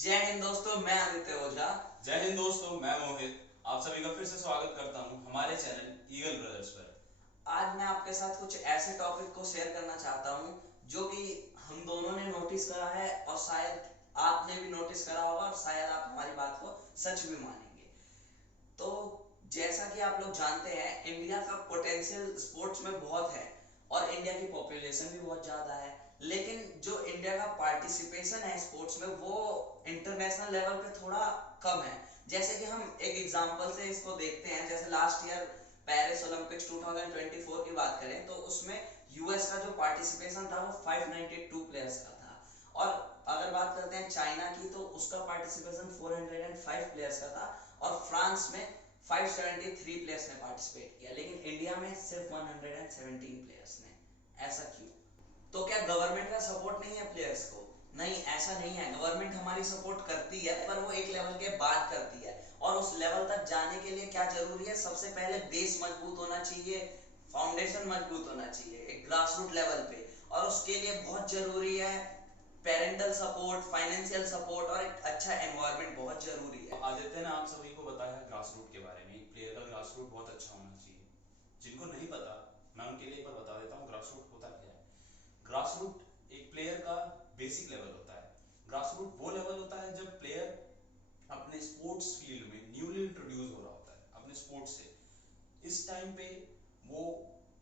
जय हिंद दोस्तों, मैं आदित्य ओझा। जय हिंद दोस्तों, मैं मोहित आप सभी का फिर से स्वागत करता हूं हमारे चैनल ईगल ब्रदर्स पर। आज मैं आपके साथ कुछ ऐसे टॉपिक को शेयर करना चाहता हूं जो कि हम दोनों ने नोटिस करा है और शायद आपने भी नोटिस करा होगा और शायद आप हमारी बात को सच भी मानेंगे। तो जैसा कि आप लोग जानते हैं, इंडिया का पोटेंशियल स्पोर्ट्स में बहुत है और इंडिया की पॉपुलेशन भी बहुत ज्यादा है। लेकिन जो इंडिया का पार्टिसिपेशन है स्पोर्ट्स में, वो इंटरनेशनल लेवल पे थोड़ा कम है। जैसे कि हम एक एग्जांपल से इसको देखते हैं, जैसे लास्ट ईयर पेरिस ओलंपिक्स 2024 की बात करें तो उसमें यूएस का जो पार्टिसिपेशन था वो 592 प्लेयर्स का था। और अगर बात करते हैं चाइना की, तो उसका पार्टिसिपेशन 405 प्लेयर्स का था और फ्रांस में 573 प्लेयर्स ने पार्टिसिपेट किया, लेकिन इंडिया में सिर्फ 117 प्लेयर्स ने। ऐसा क्यों? तो क्या गवर्नमेंट का सपोर्ट नहीं है प्लेयर्स को? नहीं, ऐसा नहीं है। गवर्नमेंट हमारी सपोर्ट करती है, पर वो एक लेवल के बाद करती है। और उस लेवल तक जाने के लिए क्या जरूरी है? सबसे पहले बेस मजबूत होना चाहिए, फाउंडेशन मजबूत होना चाहिए एक ग्रास रूट लेवल पे। और उसके लिए बहुत जरूरी है पेरेंटल सपोर्ट, फाइनेंशियल सपोर्ट और एक अच्छा एनवायरनमेंट बहुत जरूरी है। आदित्य ने आप सभी को बताया ग्रास रूट के बारे में। एक प्लेयर का ग्रास रूट बहुत अच्छा होना चाहिए। जिनको नहीं पता, मैं उनके लिए एक बार बता देता हूँ ग्रास रूट होता क्या है। ग्रास रूट एक प्लेयर का बेसिक लेवल होता है। ग्रास रूट वो लेवल होता है जब प्लेयर अपने स्पोर्ट्स फील्ड में न्यूली इंट्रोड्यूस हो रहा होता है अपने स्पोर्ट्स से। इस टाइम पे वो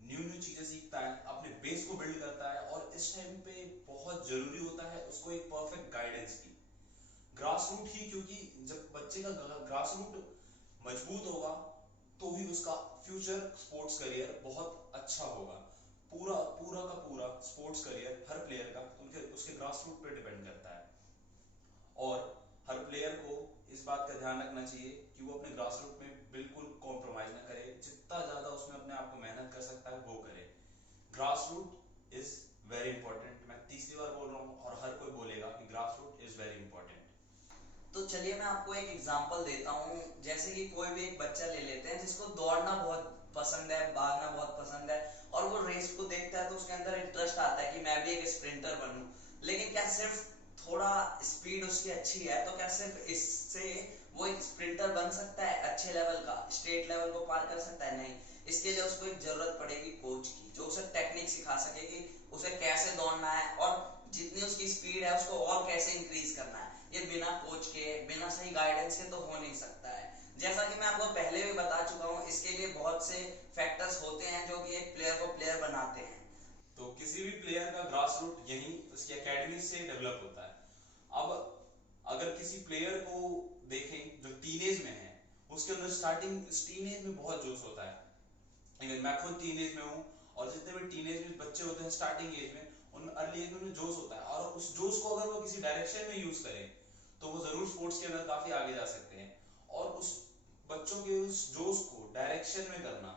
न्यू न्यू चीजें सीखता है, अपने बेस को बिल्ड करता है, और इस टाइम पे बहुत जरूरी होता है उसको एक परफेक्ट गाइडेंस की। ग्रास रूट ही, क्योंकि जब बच्चे का ग्रास रूट मजबूत होगा तो ही उसका फ्यूचर स्पोर्ट्स करियर बहुत अच्छा होगा। पूरा पूरा का पूरा स्पोर्ट्स करियर हर प्लेयर का उनके उसके ग्रास रूट पे डिपेंड करता है। और हर प्लेयर को इस बात का ध्यान रखना चाहिए कि वो अपने ग्रास रूट में बिल्कुल कॉम्प्रोमाइज ना करे। जितना ज्यादा उसमें अपने आप को मेहनत कर सकता है वो करे। Grass root is very important. मैं तीसरी बार बोल रहा हूँ और हर कोई बोलेगा कि grass root is very important. तो चलिए मैं आपको एक एग्जांपल देता हूँ। जैसे कि कोई भी एक बच्चा ले लेते हैं जिसको दौड़ना बहुत पसंद है, भागना बहुत पसंद है, और वो रेस को देखता है तो उसके अंदर इंटरेस्ट आता है कि मैं भी एक स्प्रिंटर बनूं। लेकिन क्या सिर्फ थोड़ा स्पीड उसकी अच्छी है तो क्या सिर्फ इससे वो एक स्प्रिंटर बन सकता है? अच्छे लेवल का, स्टेट लेवल को पार कर सकता है? नहीं। इसके लिए उसको एक जरूरत पड़ेगी कोच की, जो उसे टेक्निक सिखा सके कि उसे कैसे दौड़ना है और जितनी उसकी स्पीड है उसको और कैसे इंक्रीज करना है। ये बिना कोच के, बिना सही गाइडेंस के तो हो नहीं सकता है। जैसा कि मैं आपको पहले भी बता चुका हूँ, इसके लिए बहुत से फैक्टर्स होते हैं जो कि एक प्लेयर को प्लेयर बनाते हैं। तो किसी भी प्लेयर का ग्रास रूट यही उसकी एकेडमी से डेवलप होता है। अब अगर किसी प्लेयर को देखें जो टीनेज में है, उसके अंदर स्टार्टिंग टीनेज में बहुत जोश होता है। इवन मैं खुद टीनेज में हूँ, और जितने भी टीनेज में बच्चे होते हैं स्टार्टिंग एज में, उन अर्ली एज में उन्हें जोश होता है, और उस जोश को अगर वो किसी डायरेक्शन में यूज करें तो वो जरूर स्पोर्ट्स के अंदर काफी आगे जा सकते हैं। और उस बच्चों के उस जोश को डायरेक्शन में करना,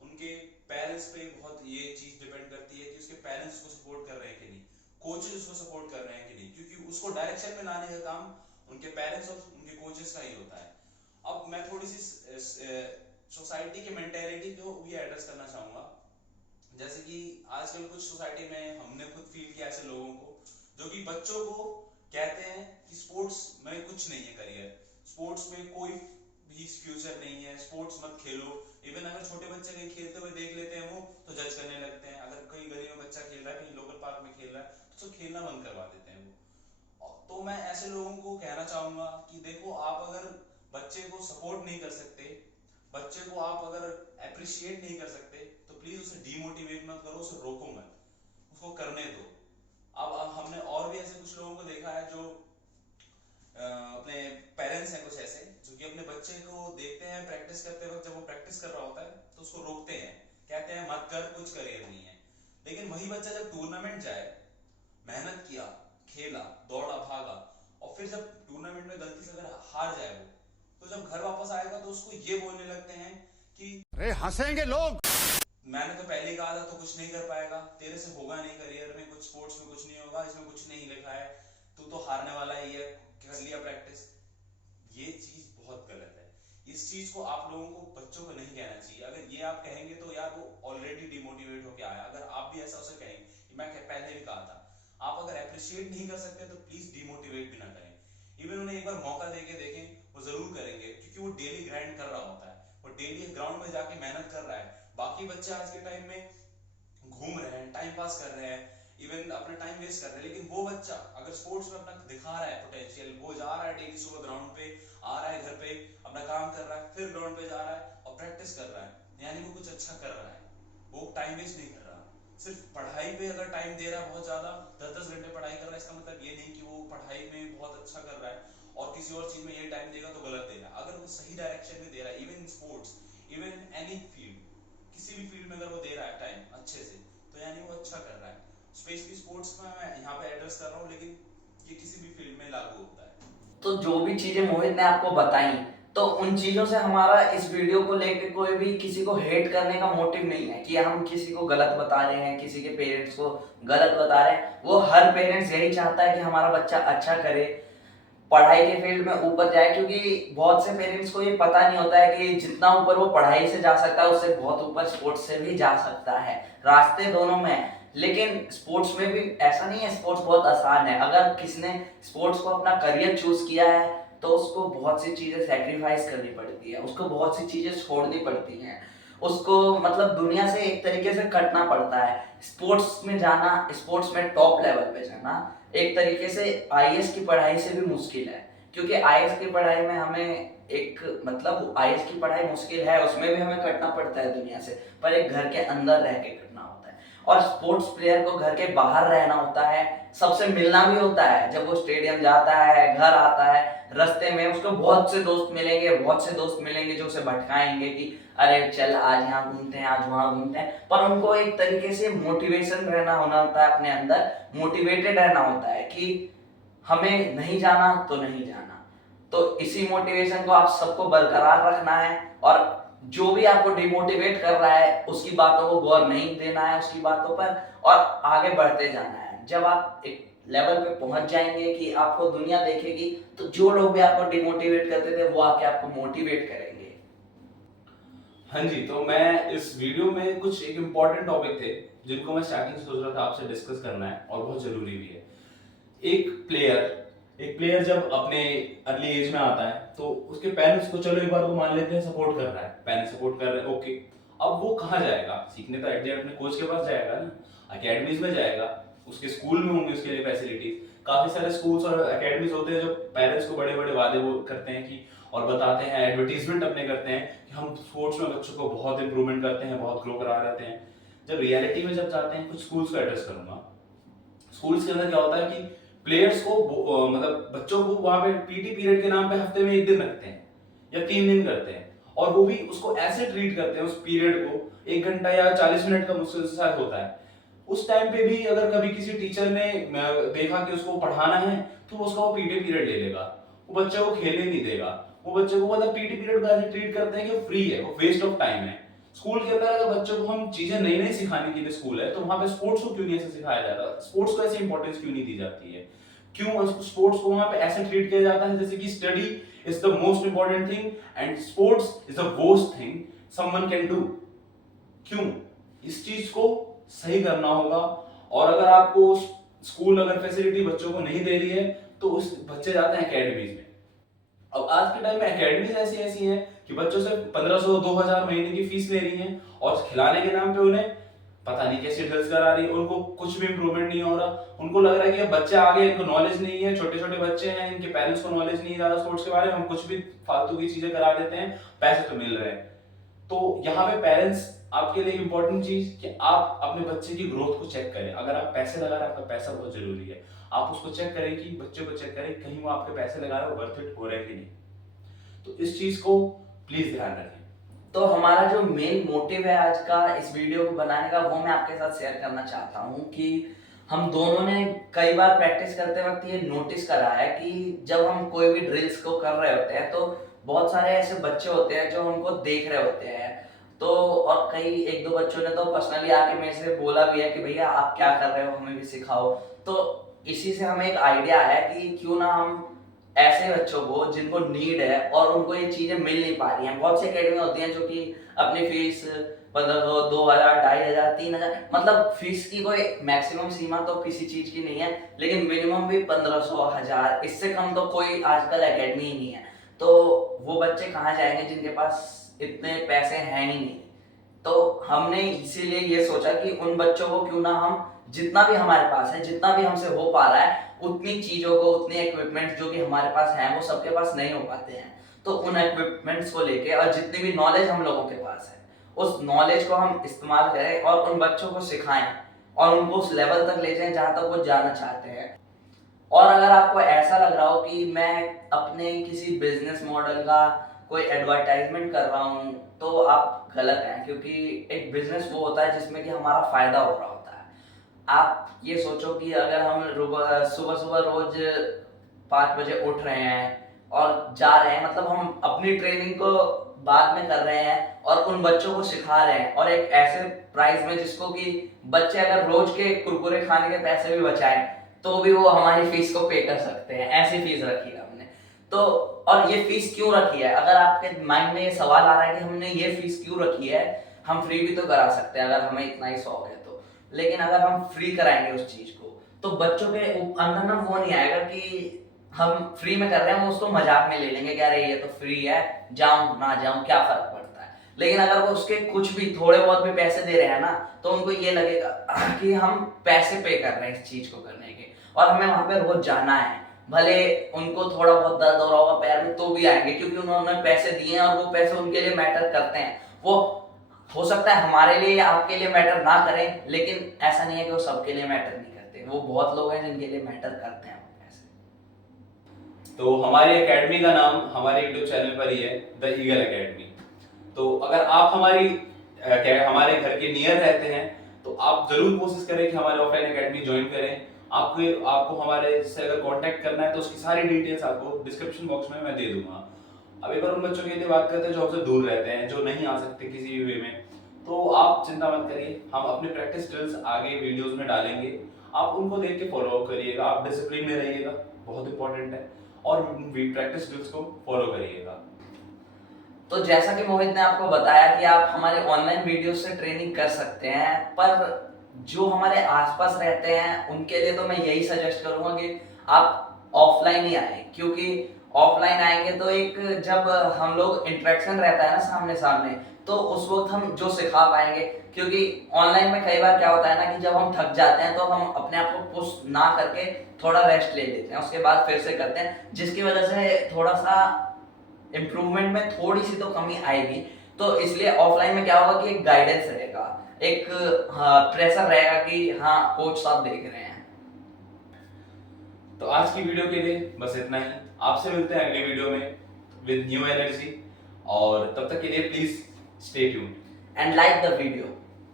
उनके पेरेंट्स पे बहुत ये चीज डिपेंड करती है कि उसके पेरेंट्स उसको सपोर्ट कर रहे हैं कि नहीं, कोचेस उसको सपोर्ट कर रहे हैं कि नहीं, क्योंकि उसको डायरेक्शन में लाने का काम उनके पेरेंट्स और उनके कोचेस का ही होता है। अब मैं थोड़ी सी सोसाइटी की मेंटेलिटी को भी एड्रेस करना चाहूंगा। जैसे कि आजकल कुछ सोसाइटी में हमने खुद फील किया ऐसे लोगों को जो कि बच्चों को कहते हैं कि स्पोर्ट्स में कुछ नहीं है करियर, स्पोर्ट्स में कोई भी फ्यूचर नहीं है, स्पोर्ट्स मत खेलो। इवन अगर छोटे बच्चे कहीं खेलते हुए देख लेते हैं वो तो जज करने लगते हैं। अगर कहीं गली में बच्चा खेल रहा है, कहीं लोकल पार्क में खेल रहा है, तो खेलना बंद करवा देते हैं वो। तो मैं ऐसे लोगों को कहना चाहूंगा कि देखो, आप अगर बच्चे को सपोर्ट नहीं कर सकते, बच्चे को आप अगर अप्रिशिएट नहीं कर सकते, तो प्लीज उसे डीमोटिवेट मत करो, उसे रोको मत, उसको करने दो। अब हमने और भी ऐसे कुछ लोगों को देखा है जो अपने पेरेंट्स हैं कुछ ऐसे जो कि अपने बच्चे को देखते हैं प्रैक्टिस करते वक्त, जब वो प्रैक्टिस कर रहा होता है तो उसको रोकते हैं, कहते हैं मत कर, कुछ करियर नहीं है। लेकिन वही बच्चा जब टूर्नामेंट जाए, मेहनत किया, खेला, दौड़ा, भागा, और फिर जब टूर्नामेंट में गलती से अगर हार जाए वो, तो जब घर वापस आएगा तो उसको ये बोलने लगते हैं कि अरे हंसेंगे लोग। मैंने तो पहले ही कहा था तो कुछ नहीं कर पाएगा, तेरे से होगा नहीं, करियर में कुछ, स्पोर्ट्स में कुछ नहीं होगा, इसमें कुछ नहीं लिखा है, तू तो हारने वाला ही है, कर लिया प्रैक्टिस। ये चीज बहुत गलत है। इस चीज को आप लोगों को बच्चों को नहीं कहना चाहिए। अगर ये आप कहेंगे तो यार वो ऑलरेडी डिमोटिवेट होकर आया। अगर आप भी ऐसा उसे कहेंगे, मैं पहले भी कहा था, आप अगर अप्रिशिएट नहीं कर सकते तो प्लीज डिमोटिवेट भी ना करें। एक बार मौका दे के देखें, वो जरूर करेंगे, क्योंकि वो डेली ग्राइंड कर रहा होता है, वो डेली ग्राउंड में जाके मेहनत कर रहा है। बाकी बच्चे आज के टाइम में घूम रहे हैं, टाइम पास कर रहे हैं, इवन अपना टाइम वेस्ट कर रहे हैं, लेकिन वो बच्चा अगर स्पोर्ट्स में अपना दिखा रहा है पोटेंशियल, वो जा रहा है डेली सुबह ग्राउंड पे, आ रहा है घर पे अपना काम कर रहा है, फिर ग्राउंड पे जा रहा है और प्रैक्टिस कर रहा है, यानी वो कुछ अच्छा कर रहा है, वो टाइम वेस्ट नहीं कर रहा। सिर्फ पढ़ाई पे अगर टाइम दे रहा है बहुत ज्यादा, 10-10 घंटे पढ़ाई कर रहा है, इसका मतलब ये नहीं कि वो पढ़ाई में बहुत अच्छा कर रहा है और किसी और चीज में ये टाइम देगा तो गलत देगा। अगर वो सही डायरेक्शन में दे रहा है, even sports, even any field, किसी भी फील्ड में अगर वो दे रहा है टाइम अच्छे से, तो यानी वो अच्छा कर रहा है। स्पेशली स्पोर्ट्स में मैं यहाँ पे एड्रेस कर रहा हूँ, लेकिन ये किसी भी फील्ड में लागू होता है। तो जो भी चीजें मोहित ने आपको बताई, तो उन चीजों से हमारा इस वीडियो को लेकर कोई भी किसी को हेट करने का मोटिव नहीं है कि हम किसी को गलत बता रहे हैं, किसी के पेरेंट्स को गलत बता रहे हैं। वो हर पेरेंट्स यही चाहता है कि हमारा बच्चा अच्छा करे, पढ़ाई के फील्ड में ऊपर जाए, क्योंकि बहुत से पेरेंट्स को ये पता नहीं होता है कि जितना ऊपर वो पढ़ाई से जा सकता है, उससे बहुत ऊपर स्पोर्ट्स से भी जा सकता है। रास्ते दोनों में है, लेकिन स्पोर्ट्स में भी ऐसा नहीं है स्पोर्ट्स बहुत आसान है। अगर किसने स्पोर्ट्स को अपना करियर चूज किया है तो उसको बहुत सी चीजें सेक्रीफाइस करनी पड़ती है, उसको बहुत सी चीजें छोड़नी पड़ती हैं, उसको मतलब दुनिया से एक तरीके से कटना पड़ता है। स्पोर्ट्स में जाना, स्पोर्ट्स में टॉप लेवल पे जाना एक तरीके से आईएएस की पढ़ाई से भी मुश्किल है, क्योंकि आईएएस की पढ़ाई में हमें एक मतलब आईएएस की पढ़ाई मुश्किल है, उसमें भी हमें कटना पड़ता है दुनिया से, पर एक घर के अंदर रह के कटना होता है। और स्पोर्ट्स प्लेयर को घर के बाहर रहना होता है, सबसे मिलना भी होता है। जब वो स्टेडियम जाता है, घर आता है, रास्ते में उसको बहुत से दोस्त मिलेंगे जो उसे भटकाएंगे कि अरे चल आज यहाँ घूमते हैं, आज वहाँ घूमते हैं, पर उनको एक तरीके से मोटिवेशन रहना होना होता है, अपने अंदर मोटिवेटेड रहना होता है कि हमें नहीं जाना तो नहीं जाना। तो इसी मोटिवेशन को आप सबको बरकरार रखना है, और जो भी आपको डिमोटिवेट कर रहा है उसकी बातों को गौर नहीं देना है, उसकी बातों पर, और आगे बढ़ते जाना है। जब आप एक लेवल पे पहुंच जाएंगे कि आपको दुनिया देखेगी, तो जो लोग भी आपको डिमोटिवेट करते थे वो आके आपको मोटिवेट करेंगे। हाँ जी, तो मैं इस वीडियो में कुछ एक इम्पोर्टेंट टॉपिक थे जिनको मैं स्टार्टिंग से सोच रहा था आपसे डिस्कस करना है, और बहुत जरूरी भी है। एक प्लेयर जब अपने अर्ली एज में आता है तो उसके पेरेंट्स को, चलो एक बार को मान लेते हैं, सपोर्ट कर रहा है, पेरेंट्स सपोर्ट कर रहे हैं, ओके। अब वो कहाँ जाएगा सीखने? तो एट द एंड अपने कोच के पास जाएगा ना, अकेडमीज में जाएगा, उसके स्कूल में होंगे उसके लिए फैसिलिटीज। काफी सारे स्कूल्स और अकेडमीज होते हैं जो पेरेंट्स को बड़े बड़े वादे वो करते हैं कि, और बताते हैं, एडवर्टीजमेंट अपने करते हैं कि हम स्पोर्ट्स में बच्चों को बहुत इंप्रूवमेंट करते हैं, बहुत ग्रो करा रहते हैं। जब रियलिटी में जब जाते हैं, कुछ स्कूल्स को एड्रेस करूंगा, स्कूल्स के अंदर क्या होता है कि प्लेयर्स को मतलब बच्चों को वहां पे पीटी पीरियड के नाम पे हफ्ते में 1 दिन रखते हैं या 3 दिन करते हैं, और वो भी उसको ऐसे ट्रीट करते हैं, उस पीरियड को 1 घंटा या 40 मिनट का मुश्किल से शायद होता है। उस टाइम पे भी अगर कभी किसी टीचर ने देखा कि उसको पढ़ाना है तो उसका वो पीटी पीरियड ले लेगा, वो बच्चे को खेलने नहीं देगा, वो बच्चे को मतलब पीटी पीरियड को ऐसे ट्रीट करते हैं कि फ्री है, वो वेस्ट ऑफ टाइम है। स्कूल के अंदर अगर बच्चों को हम चीजें नई नई सिखाने के लिए स्कूल है, तो वहां पे स्पोर्ट्स को क्यों नहीं ऐसे सिखाया जाता? स्पोर्ट्स को ऐसी इंपॉर्टेंस क्यों नहीं दी जाती है? क्यों स्पोर्ट्स को वहां पे ऐसे ट्रीट किया जाता है जैसे कि study is the most important thing and sports is the worst thing someone can do? क्यों? इस चीज को सही करना होगा। और अगर आपको स्कूल अगर फैसिलिटी बच्चों को नहीं दे रही है तो उस बच्चे जाते हैं एकेडमीज में। अब आज के टाइम में एकेडमीज ऐसी ऐसी हैं कि बच्चों से 1500-2000 महीने की फीस ले रही हैं, और खिलाने के नाम पे उन्हें पता नहीं कैसे ड्रिल्स करा रही है, उनको कुछ भी इंप्रूवमेंट नहीं हो रहा। उनको लग रहा है कि बच्चे आगे, इनको नॉलेज नहीं है, छोटे छोटे बच्चे हैं, इनके पेरेंट्स को नॉलेज नहीं है ज्यादा स्पोर्ट्स के बारे में, हम कुछ भी फालतू की चीजें करा देते हैं, पैसे तो मिल रहे हैं। तो यहाँ पे पेरेंट्स आपके लिए इंपॉर्टेंट चीज कि आप अपने बच्चे की ग्रोथ को चेक करें। अगर आप पैसे लगा रहे हैं, आपका पैसा बहुत जरूरी है, आप उसको चेक करें कि बच्चे को चेक करें कहीं वो आपके पैसे लगा रहे हो वर्थ इट हो रहे हैं कि नहीं। तो इस चीज को प्लीज ध्यान रखें। तो हमारा जो मेन मोटिव है आज का इस वीडियो को बनाने का, वो मैं आपके साथ शेयर करना चाहता हूँ कि हम दोनों ने कई बार प्रैक्टिस करते वक्त ये नोटिस करा है कि जब हम कोई भी ड्रिल्स को कर रहे होते हैं तो बहुत सारे ऐसे बच्चे होते हैं जो हमको देख रहे होते हैं। तो और कई 1-2 बच्चों ने तो पर्सनली आके मेरे से बोला भी है कि भैया आप क्या कर रहे हो, हमें भी सिखाओ। तो इसी से हमें एक आइडिया आया कि क्यों ना हम ऐसे बच्चों को जिनको नीड है और उनको ये चीजें मिल नहीं पा रही हैं, बहुत सी अकेडमी होती हैं जो कि अपनी फीस 1500, 2000, 2500, 3000, मतलब फीस की कोई मैक्सिमम सीमा तो किसी चीज की नहीं है, लेकिन मिनिमम भी 1500, 1000, इससे कम तो कोई आजकल एकेडमी ही नहीं है। तो वो बच्चे कहाँ जाएंगे जिनके पास इतने पैसे हैं ही नहीं। तो हमने इसीलिए ये सोचा कि उन बच्चों को क्यों ना हम जितना भी हमारे पास है, जितना भी हमसे हो पा रहा है, उतनी चीजों को, उतने इक्विपमेंट जो कि हमारे पास हैं, वो सबके पास नहीं हो पाते हैं, तो उन इक्विपमेंट्स को लेके और जितनी भी नॉलेज हम लोगों के पास है, उस नॉलेज को हम इस्तेमाल करें और उन बच्चों को सिखाएं और उनको उस लेवल तक ले जाएं जहां तक वो जाना चाहते हैं। और अगर आपको ऐसा लग रहा हो कि मैं अपने किसी बिजनेस मॉडल का कोई एडवर्टाइजमेंट कर रहा हूँ, तो आप गलत हैं, क्योंकि एक बिजनेस वो होता है जिसमें कि हमारा फायदा हो रहा होता है। आप ये सोचो कि अगर हम सुबह सुबह रोज 5 बजे उठ रहे हैं और जा रहे हैं, मतलब हम अपनी ट्रेनिंग को बाद में कर रहे हैं और उन बच्चों को सिखा रहे हैं, और एक ऐसे प्राइस में जिसको कि बच्चे अगर रोज के कुरकुरे खाने के पैसे भी बचाएं तो भी वो हमारी फीस को पे कर सकते हैं, ऐसी फीस रखी है हमने। तो और ये फीस क्यों रखी है, अगर आपके माइंड में ये सवाल आ रहा है कि हमने ये फीस क्यों रखी है, हम फ्री भी तो करा सकते हैं अगर हमें इतना ही शौक है तो, लेकिन अगर हम फ्री कराएंगे उस चीज को तो बच्चों के अंदर ना वो नहीं आएगा कि हम फ्री में कर रहे हैं, वो उसको मजाक में ले लेंगे कि अरे ये तो फ्री है, जाऊं ना जाऊं क्या फर्क पड़ता है। लेकिन अगर वो उसके कुछ भी थोड़े बहुत भी पैसे दे रहे हैं ना, तो उनको ये लगेगा कि हम पैसे पे कर रहे हैं इस चीज को करने के, और हमें वहां पे रोज जाना है, भले उनको थोड़ा बहुत दर्द हो रहा होगा पैर में तो भी आएंगे, क्योंकि उन्होंने पैसे दिए हैं और वो पैसे उनके लिए मैटर करते हैं। वो हो सकता है हमारे लिए या आपके लिए मैटर ना करें, लेकिन ऐसा नहीं है कि वो सबके लिए मैटर नहीं करते, वो बहुत लोग हैं जिनके लिए मैटर करते हैं वो पैसे। तो हमारी एकेडमी का नाम हमारे यूट्यूब चैनल पर ही है, द ईगल एकेडमी। तो अगर आप हमारे घर के नियर रहते हैं तो आप जरूर कोशिश करें कि हमारे ऑफलाइन एकेडमी ज्वाइन करें। आपको हमारे से अगर कांटेक्ट करना है तो उसकी सारी डिटेल्स आपको डिस्क्रिप्शन बॉक्स में मैं दे दूंगा। अब एक बार उन बच्चों के लिए बात करते हैं जो हमसे दूर रहते हैं, जो नहीं आ सकते किसी भी वे में, तो आप चिंता मत करिए, हम अपने प्रैक्टिस ड्रिल्स आगे वीडियोस में डालेंगे, आप उनको देख के फॉलो अप करिएगा, आप डिसिप्लिन में रहिएगा, बहुत इंपॉर्टेंट है, और प्रैक्टिस ड्रिल्स को फॉलो करिएगा। तो जैसा कि मोहित ने आपको बताया कि आप हमारे ऑनलाइन वीडियो से ट्रेनिंग कर सकते हैं, पर जो हमारे आसपास रहते हैं उनके लिए तो मैं यही सजेस्ट करूंगा कि आप ऑफलाइन ही आए, क्योंकि ऑफलाइन आएंगे तो एक जब हम लोग इंटरेक्शन रहता है ना सामने सामने, तो उस वक्त हम जो सिखा पाएंगे, क्योंकि ऑनलाइन में कई बार क्या होता है ना कि जब हम थक जाते हैं तो हम अपने आप को पुश ना करके थोड़ा रेस्ट ले लेते हैं, उसके बाद फिर से करते हैं, जिसकी वजह से थोड़ा सा इम्प्रूवमेंट में थोड़ी सी तो कमी आएगी। तो इसलिए ऑफलाइन में क्या होगा कि एक गाइडेंस रहेगा, एक प्रेशर रहेगा कि हाँ कोच साहब देख रहे हैं। तो आज की वीडियो के लिए बस इतना ही, आपसे मिलते हैं अगले वीडियो में विद न्यू एनर्जी, और तब तक के लिए please stay tuned and like the video,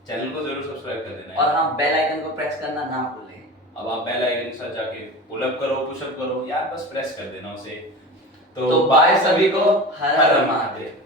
channel को जरूर सब्सक्राइब कर देना है, और हाँ बेल आइकन को प्रेस करना ना भूलें। अब आप बेल आइकन के साथ जाके पुल अप करो, पुश अप करो, यार बस प्रेस कर देना उसे। तो बाय सभी को, हर हर महादेव।